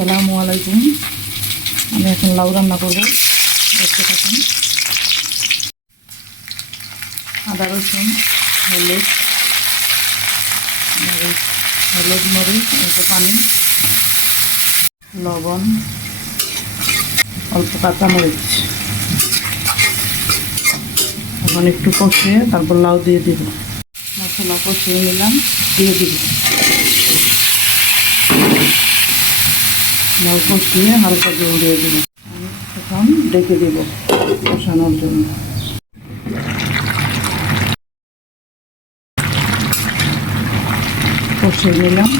আসসালামু আলাইকুম। আমি এখন লাউ রান্না করব, দেখতে থাকুন। আদা রসুন, হলুদ মরিচ, হলুদ মরিচ, একটু পানি, লবণ, অল্প কাঁচামরিচ। এখন একটু কষিয়ে তারপর লাউ দিয়ে দিব। মশলা কষিয়ে নিলাম, দিয়ে দিব। লাউ কষিয়ে হালকা জল দিয়ে দিব। এখন ডেকে দিব কষানোর জন্য। কষিয়ে নিলাম,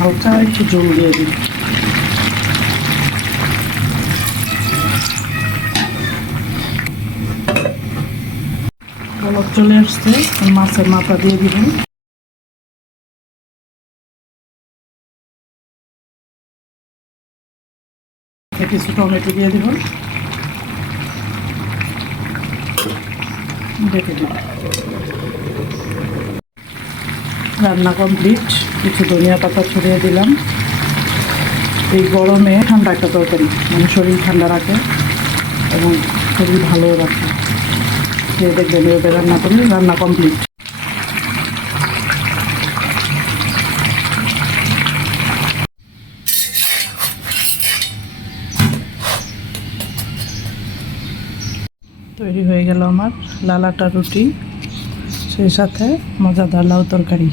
হালকা একটু জল দিয়ে দিব। বলক চলে আসছে, মাছের মাথা দিয়ে দিব। কিছু টমেটো দিয়ে দিব, দেখে দিব। রান্না কমপ্লিট। কিছু ধনিয়া পাতা ছড়িয়ে দিলাম। এই গরমে ঠান্ডা একটা তরকারি, মানে শরীর ঠান্ডা রাখে এবং শরীর ভালো রাখে। খেয়ে দেখবেন এভাবে রান্না করলে। রান্না কমপ্লিট। তৈরি হয়ে গেল আমার লালাটা রুটি, সেই সাথে মজাদার লাউ তরকারি।